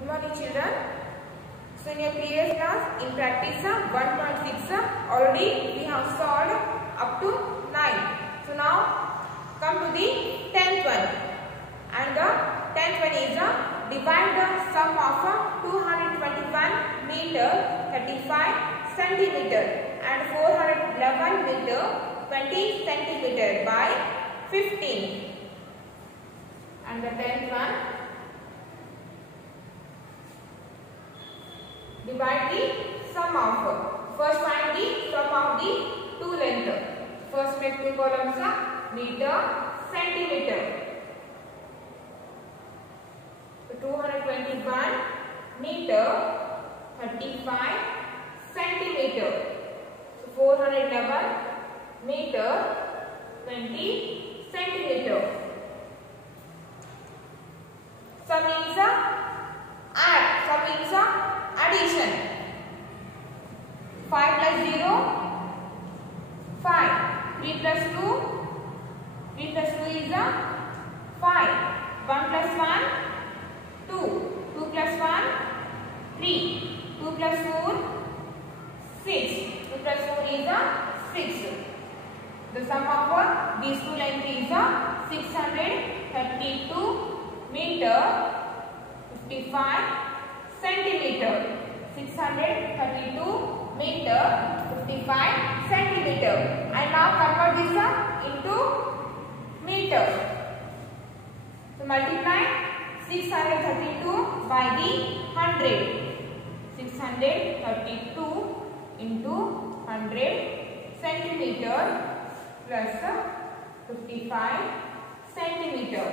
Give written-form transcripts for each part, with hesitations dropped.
Good morning children. So in your previous class in practice 1.6 already we have solved up to 9. So now come to the 10th one, and the 10th one is divide the sum of 221 meter 35 centimeter and 411 meter 20 centimeter by 15. And the 10th one, divide the sum of, first find the sum of the two length. First make two columns meter, centimeter. So 221 meter, 35 centimeter. So 411 meter, 20 centimeter. Sum is add. Sum is addition. 5 plus 0, 5. 3 plus 2, 3 plus 2 is 5. 1 plus 1, 2. 2 plus 1, 3. 2 plus 4, 6. 2 plus 4 is 6. The sum of these two lengths is 632 meter 55 centimeter. 632 meter 55 centimeter. And now convert this into meter. So multiply 632 by the 100. 632 into 100 centimeter plus 55 centimeter.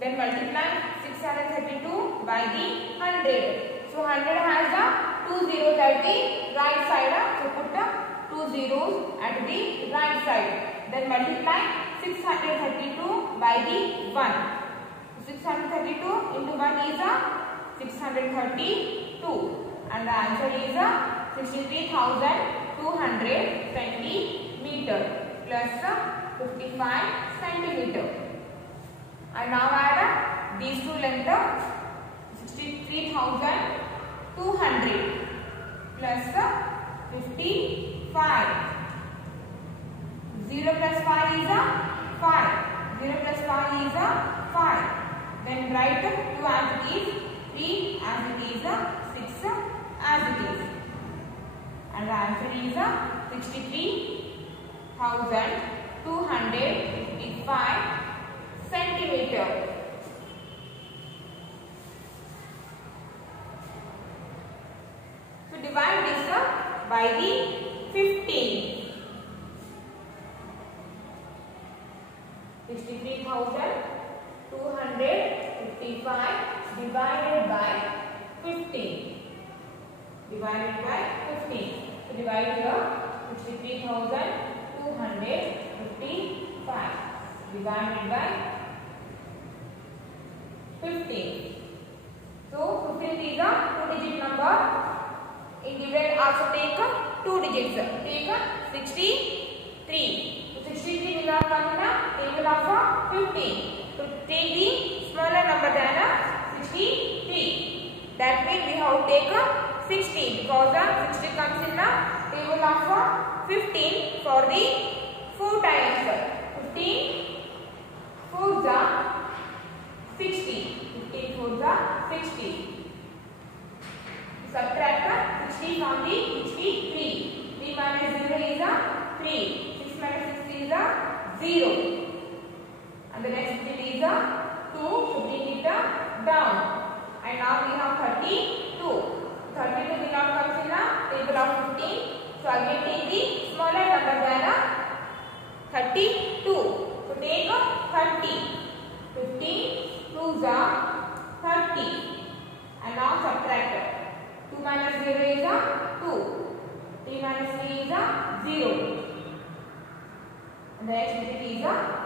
Then multiply 632 by the 100. So 100 has the 2 zeros at the right side. So put 2 zeros at the right side. Then multiply 632 by the 1. So 632 into 1 is 632. And the answer is 63,220 meter plus 55 centimeter. And now add these two lengths, 63,200 plus 55. 0 plus 5 is 5. 0 plus 5 is 5. Then write 2 as it is, 3 as it is, 6 as it is. And the answer is 63,255 centimeter. So divide this by the 15. 63,255 divided by 15. Divided by 15. So divide here 63,255 divided by 15. So 15 is a 2-digit number. In dividend also take 2 digits. Take 63. So 63 will not come in the table of 15. So take the smaller number than 63. That means we have to take 60 because 60 comes in the table of 15 for the 4 times. 15 4s are 60. 15 4s are 60. Subtract 60 from the 63. 3 minus 0 is 3. 6 minus 60 is 0. And the next digit is 2. So bring it down. And now we have 32. 32 will not come in the table of 15. So again take the smaller number than 32. So take 30. 15 2s are 30. And now subtract. 2 minus 0 is 2. 3 minus 3 is 0. And the next digit is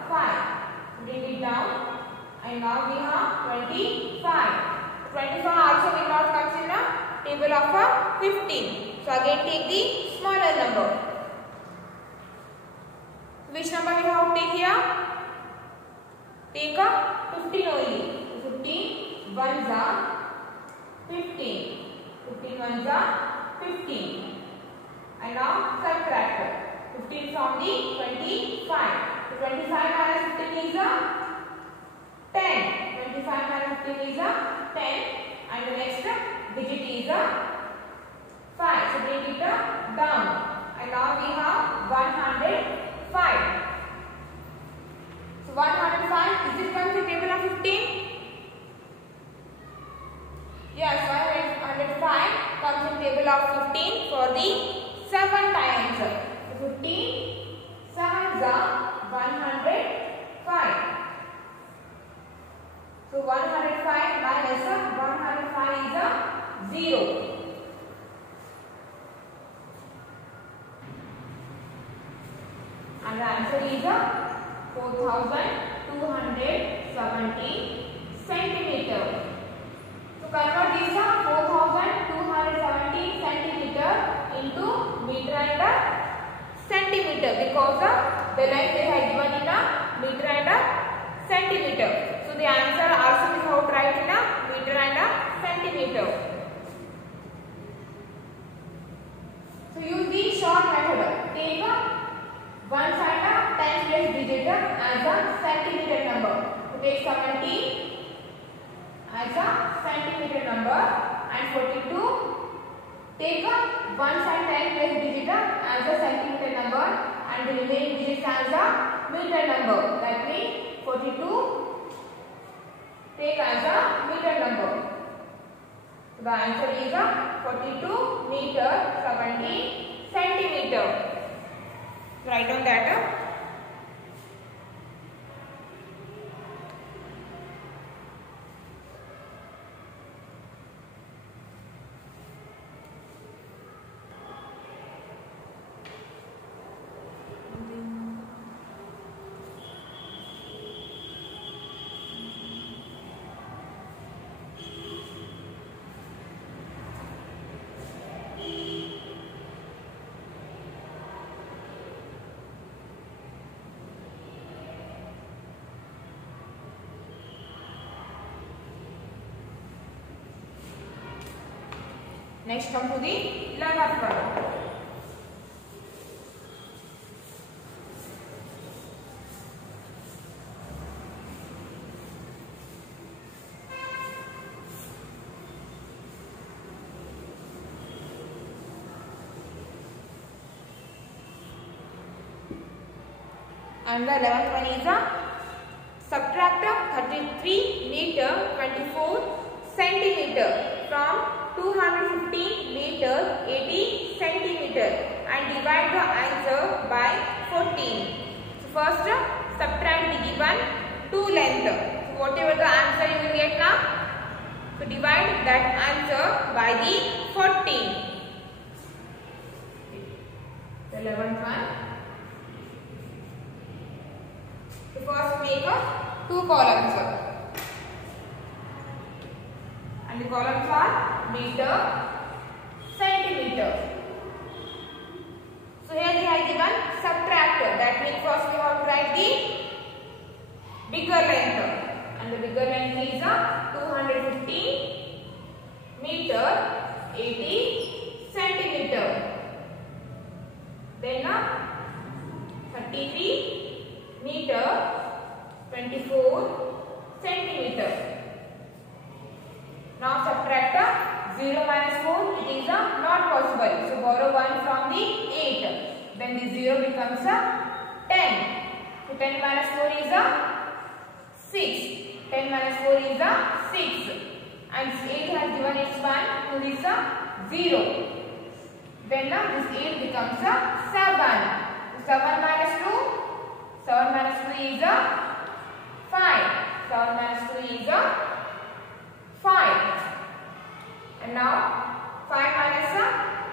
5. Bring it down. And now we have 25. 25 also will not come in the table of 15. So again take the smaller number. Which number we have to take here? Take a 15 only. 15 ones are 15. 15 ones are 15. And now subtract 15 from the 25. So 25 minus 15 is a 10. 25 minus 15 is a 10. And the next digit is a 5. So bring it down. And now we have 105. So 105, is this comes in table of 15? Yes, 105 comes in table of 15 for the 7 times. So 15 sevens are 105. So 105 minus 105 is a 0. And the answer is 4,270 centimeter. So convert this 4,270 centimeter into meter and centimeter, because the length they have given in a meter and centimeter. So the answer also we have to write in a meter and centimeter. So use the short method. Take one side 10 place digit as a centimeter number. So take 17 as a centimeter number and 42. Take one side 10 place digit as a centimeter number and the remaining digits as a meter number. That means 42 take as a meter number. So the answer is 42 meter 70 centimeter. Write down that. Next come to the 11th one. And the 11th one is subtract 33 meter 24 centimeter from 215 meter 80 centimeter and divide the answer by 14. So first subtract the given two length. So whatever the answer you will get now, so divide that answer by the 14. The 11th one. So first make two columns. And the columns are meter, centimeter. So here they are given subtract. That means first we have to write the bigger length. And the bigger length is 215 meter 80 centimeter. Then 33 meter 24 centimeter. Now subtract 0 minus 4, it is not possible. So borrow 1 from the 8. Then the 0 becomes 10. So 10 minus 4 is 6. 10 minus 4 is 6. And 8 has given its 1 to this 0. Then this 8 becomes 7. So 7 minus 2. 7 minus 2 is 5. 7 minus 2 is 5. And now 5 minus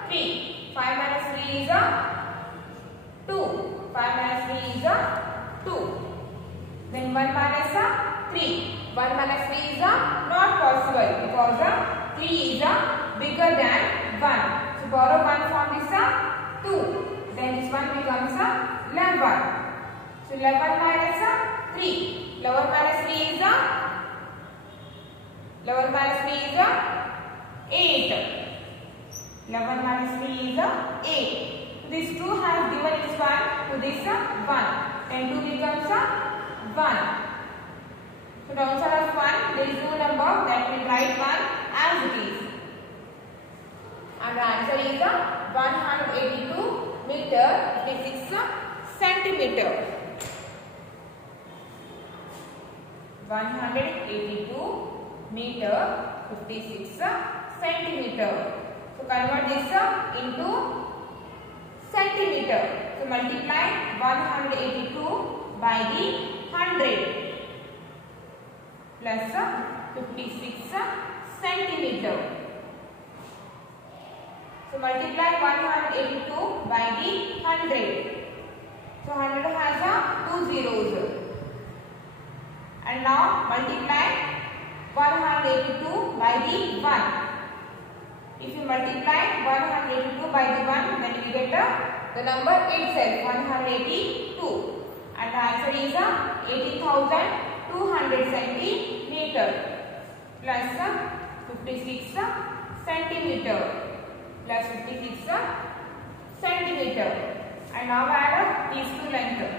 3. 5 minus 3 is 2. 5 minus 3 is 2. Then 1 minus 3. 1 minus 3 is not possible because 3 is bigger than 1. So borrow 1 from this 2. Then this one becomes 11. So 11 minus 3. 11 minus 3 is 11 11 minus 3 is 8. This 2 has given its 1 to this 1. Then 2 becomes 1. So downside of 1, there is no number, that will write 1 as it is. And the answer is 182 meter 56 centimeter. 182 meter 56 centimeter. So convert this into centimeter. So multiply 182 by the 100 plus 56 centimeter. So multiply 182 by the 100. So 100 has 2 zeros. And now multiply 182 by the 1. If you multiply 182 by the 1, then you get the number itself, 182. And the answer is 18,200 centimeter plus 56 centimeter plus 56 centimeter. And now add these two lengths.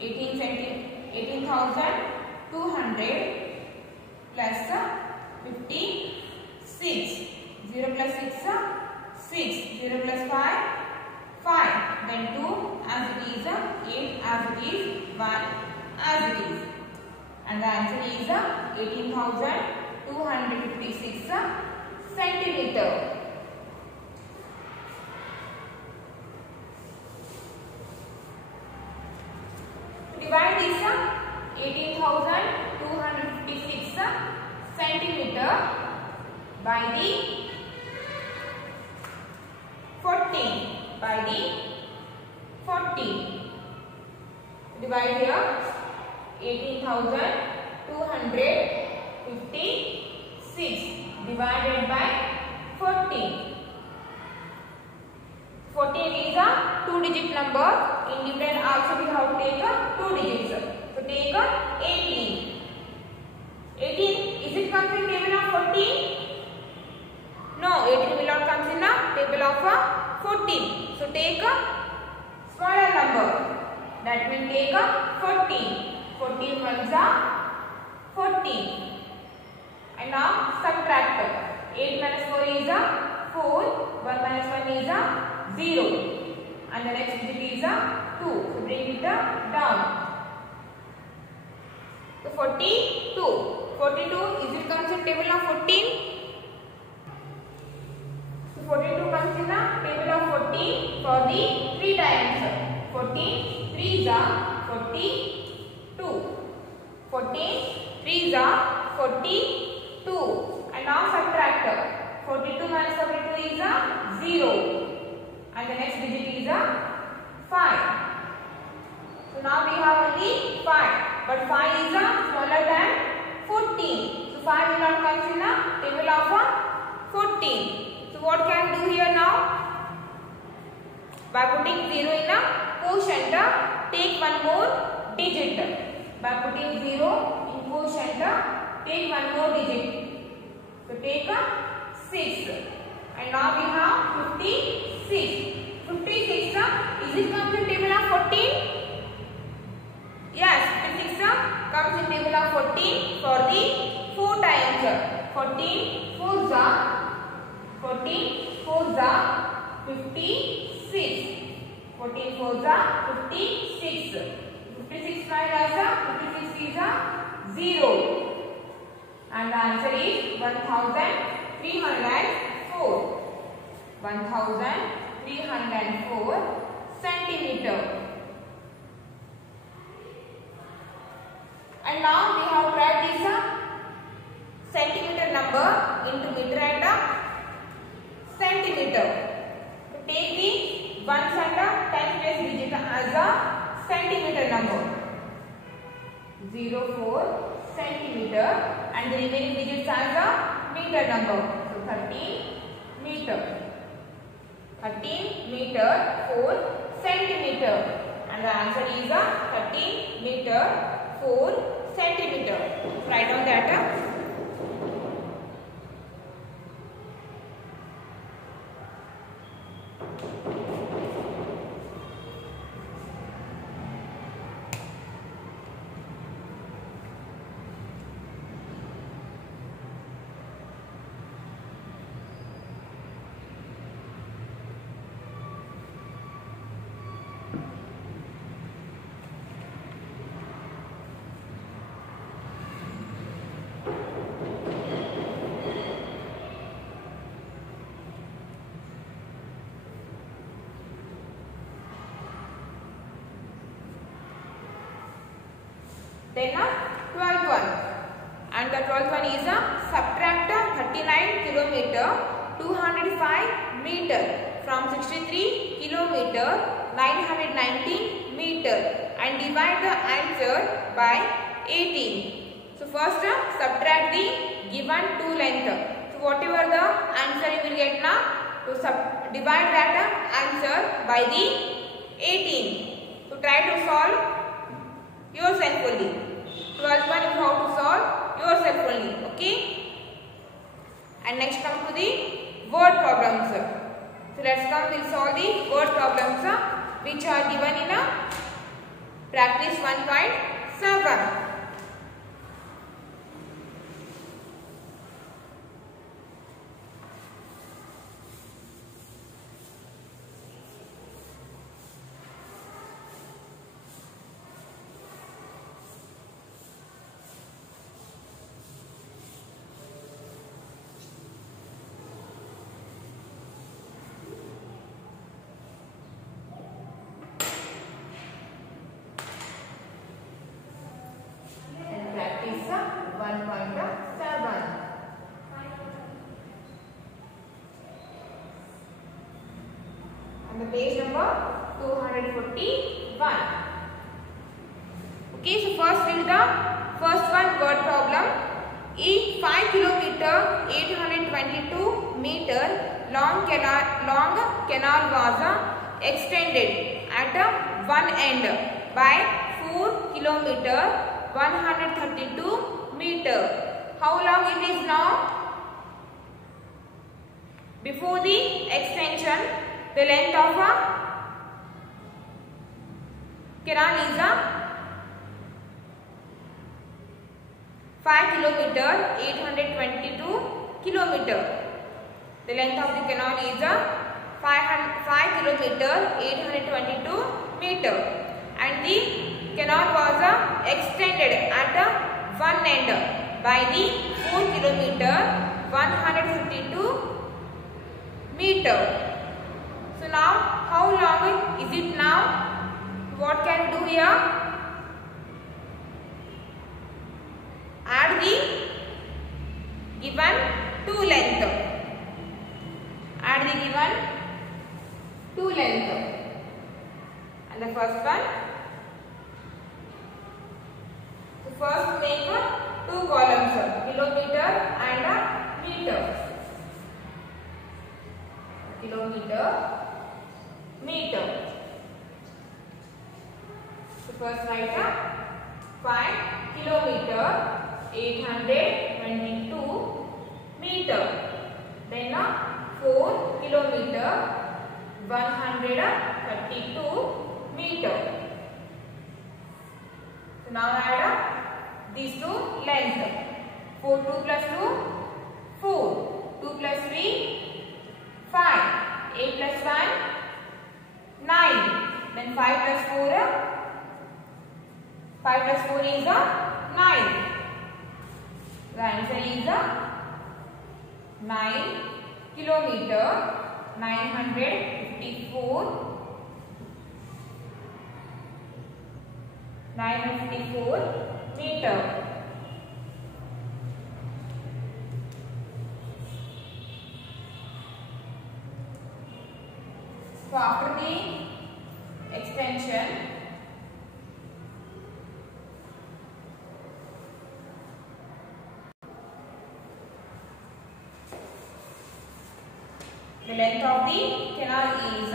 18,200 plus 56. 0 plus 6, 6. 0 plus 5, 5. Then 2 as it is, 8 as it is, 1 as it is. And the answer is 18,256 centimeter. Divide this 18,256 centimeter by the 14. By the 14. Divide here 18,256 divided by 14. 14 is a 2-digit number. In dividend also we have to take 2 digits. So take 18. 18, is it comes in table of 14? No, 18 will not come in a table of 14. So take a smaller number. That will take 14. 14 ones are 14. And now subtract. 8 minus 4 is 4. 1 minus 1 is 0. And the next digit is 2. So bring it down. So 42. 42, is it comes in table of 14? So 42 comes in the table of 14 for the 3 times. 14 3s are 42. 14 3s are 42. And now subtract. 42 minus 42 is 0. And the next digit is 5. So now we have only 5. But 5 is smaller than 14. So 5 will not come in the table of 14. So what can do here now? By putting 0 in a quotient, take one more digit. By putting 0 in quotient, take one more digit. So take 6. And now we have 56. 56 is it comes in table of 14? Yes, 56 comes in table of 14 for the 4 times. 14 4s are 56. 14 4s are 56. 56 minus 56 is 0. And the answer is 1,304. 1,304 centimeter. And now we have to write this centimeter number into meter and centimeter. So take the 1s and 10th place digit as a centimeter number. 04 centimeter and the remaining digits as a meter number. So 13 meter. 13 meter 4 centimeter. And the answer is 13 meter 4 centimeter. Write down that. Then 12th one, and the 12th one is subtract 39 kilometer 205 meter from 63 kilometer 919 meter and divide the answer by 18. So first subtract the given two length. So whatever the answer you will get now, to divide that answer by the 18. So try to solve yourself only. 12th one you have to solve yourself only. Okay. And next come to the word problems. So let's come to solve the word problems which are given in practice 1.7. The page number 241. Okay, so first read the first one word problem. A 5 kilometer 822 meter long canal was extended at one end by 4 kilometer 132 meter. How long it is now? Before the extension, the length of a canal is 5 kilometer 822 kilometer. The length of the canal is 5 kilometer 822 meter, and the canal was extended at one end by the 4 kilometer 152 meter. So now, how long is it now? What can we do here? Add the given two length. Add the given two length. And the first one. So first make two columns, kilometer and meter. Kilometer. Meter. So first write 5 kilometer 822 meter. Then 4 kilometer 132 meter. So now add these two length. 4 2 plus 2 4. 2 plus 3 5. 8 plus 1 9. Then 5 plus 4. 5 plus 4 is 9. The answer is 9 kilometer 954 meter. So after the extension, the length of the canal is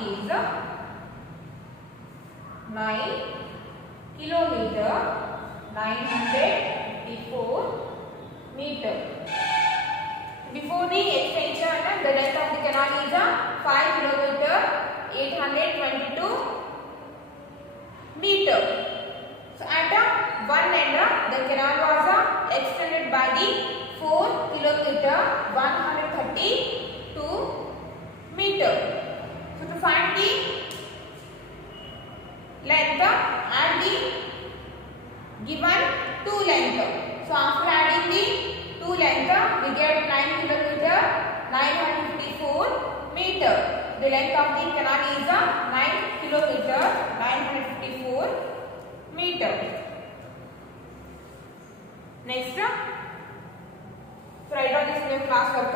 is 9 kilometer 954 meter. Before the extension, the length of the canal is 5 kilometer 822 meter. So at one end, the canal was extended by the 4 kilometer 132 meter. So to find the length, add the given two length. So after adding the two length, we get 9 kilometer The length of the canal is 9 kilometer, 954 meter. Next, write down this new class work.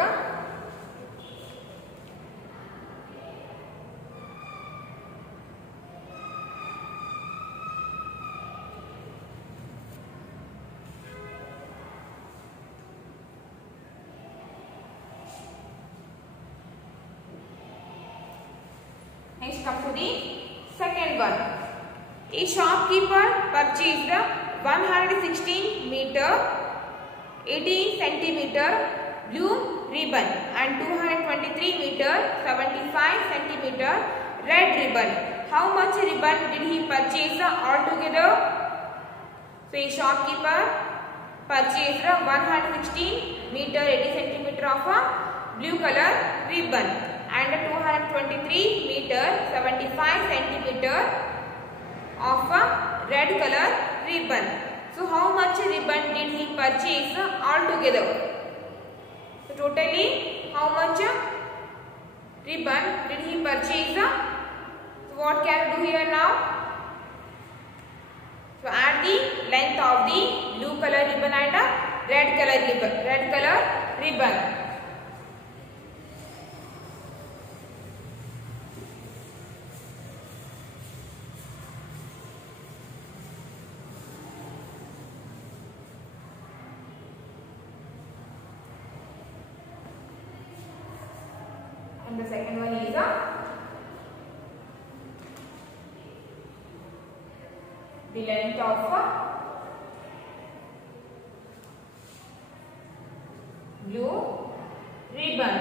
Next, come to the second one. A shopkeeper purchased 116 meter, 80 centimeter blue ribbon and 223 meter, 75 centimeter red ribbon. How much ribbon did he purchase altogether? So, a shopkeeper purchased 116 meter, 80 centimeter of blue color ribbon and 223 meter, 75 centimeter of red color ribbon. So, how much ribbon did he purchase altogether? So, totally how much ribbon did he purchase? So, what can we do here now? So, add the length of the blue color ribbon and red color ribbon. And the second one is the length of blue ribbon.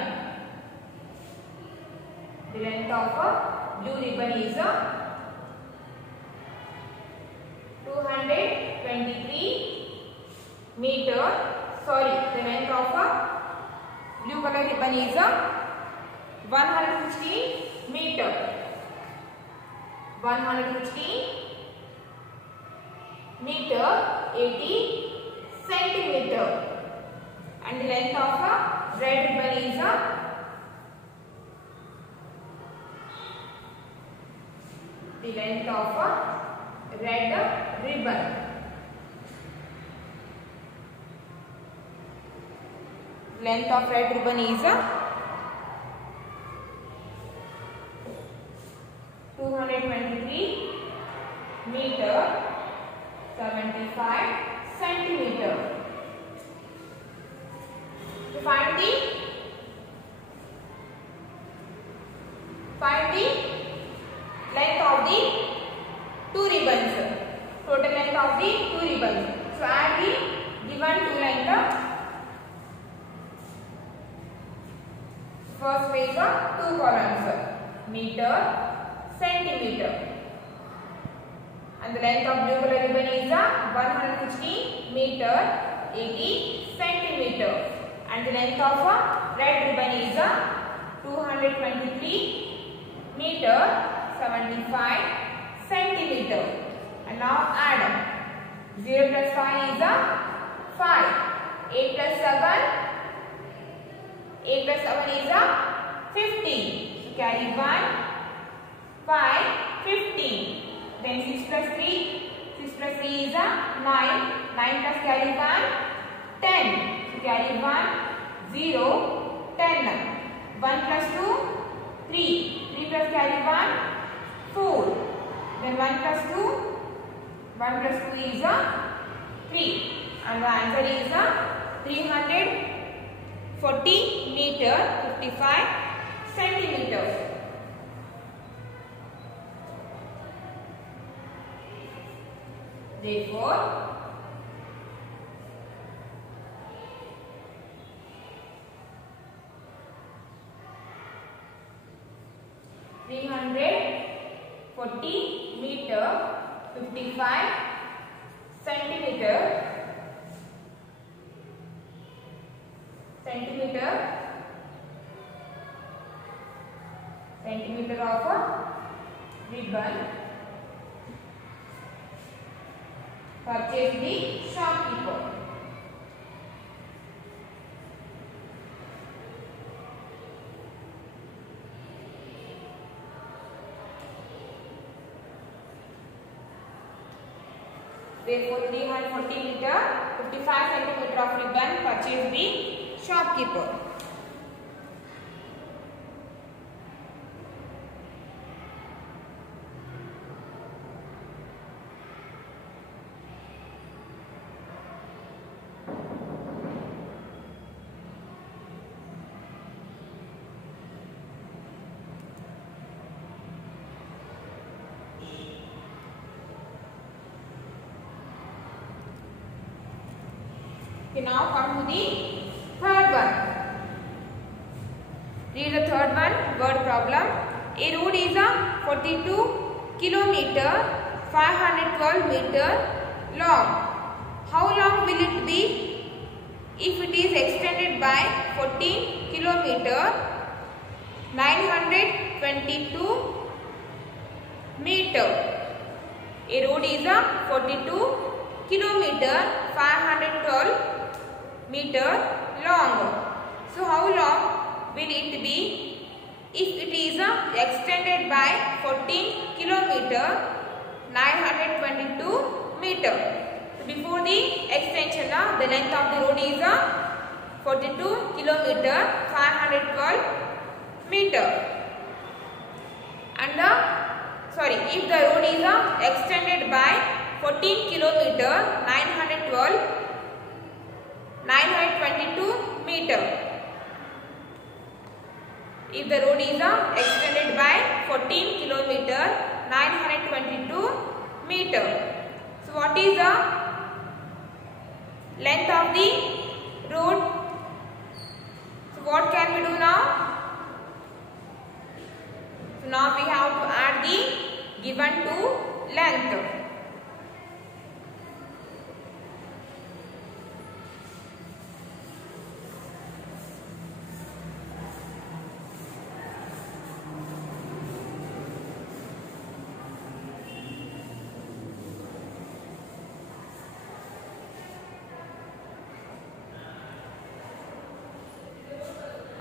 The length of blue ribbon is 223 meter. Sorry, the length of blue color ribbon is 116 meter, 116 meter, 80 centimeter, and the length of red ribbon is the length of red ribbon. Length of red ribbon is 223 meter, 75 centimeter. To find the length of the two ribbons, total length of the two ribbons. So add the given two length. First make two columns, meter, centimeter, and the length of blue color ribbon is 116 meter, 80 centimeter, and the length of red ribbon is 223 meter, 75 centimeter. And now add 0 plus 5 is 5, 8 plus 7 is 15. So carry 1, 5, 15. Then 6 plus 3 is 9. 9 plus carry 1, 10. So carry 1, 0, 10. 1 plus 2, 3. 3 plus carry 1, 4. Then 1 plus 2 is 3. And the answer is 340 meter, 55 centimeters. Therefore, meter, 55 centimeter of ribbon purchased the shopkeeper. Therefore, 340 meter, 55 centimeter of ribbon purchased the shopkeeper. Okay, now come to the third one. Read the third one, word problem. A road is a 42 kilometer, 512 meter long. How long will it be if it is extended by 14 kilometer, 922 meter? A road is a 42 kilometer, 512 meter long. So how long will it be if it is extended by 14 kilometer, 922 meter? So before the extension, the length of the road is 42 kilometer, 512 meter. And if the road is extended by 14 kilometer, 922 meter. If the road is extended by 14 kilometer, 922 meter. So what is the length of the road? So what can we do now? So now we have to add the given to length.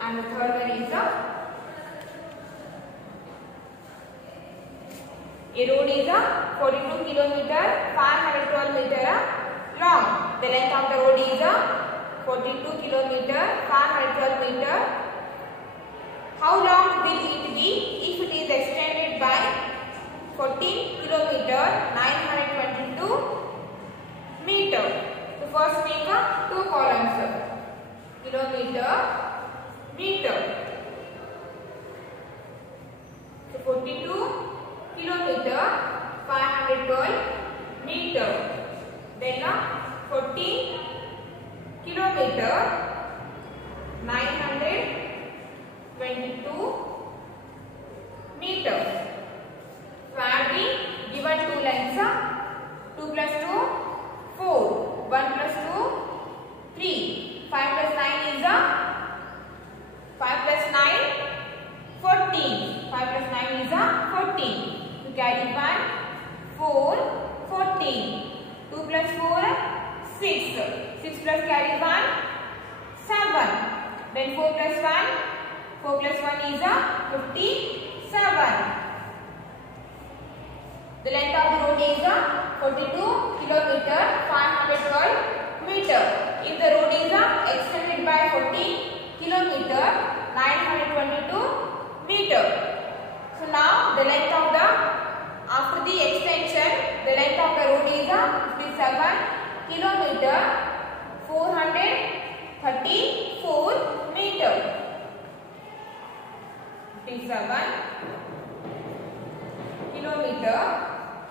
And the third one is a road is 42 kilometer, 512 meter long. The length of the road is 42 kilometer, 512 meter. How long will it be if it is extended by 14 kilometer, 922 meter? So first make two columns, kilometer, meter. So 42 kilometer, 512 meter. Then 14 kilometer, 922 meter. So add the given two lengths. 2 plus 2, 4. 1 plus 2, 3. 5 plus 9 is 5 plus 9, 14. 5 plus 9 is 14. To carry 1, 4, 14. 2 plus 4, 6. 6 plus carry 1, 7. Then 4 plus 1, 4 plus 1 is 57. The length of the road is 42 kilometer, 512 meter. If the road is extended by 14 kilometer, 922 meter. So now the length of the, after the extension, the length of the road is 57 kilometer, 434 meter. 57 kilometer,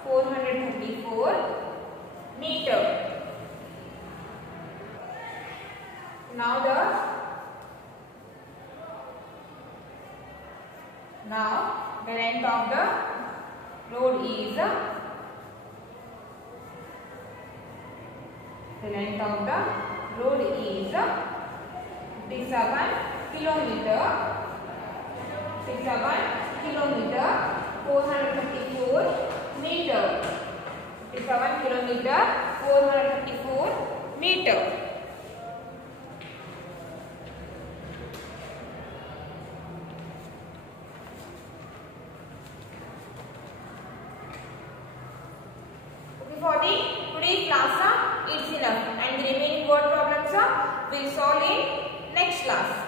434 meter. Now the length of the road is 57 kilometer, 434 meter. 57 kilometer, 434 meter. For the today's class solve in next class.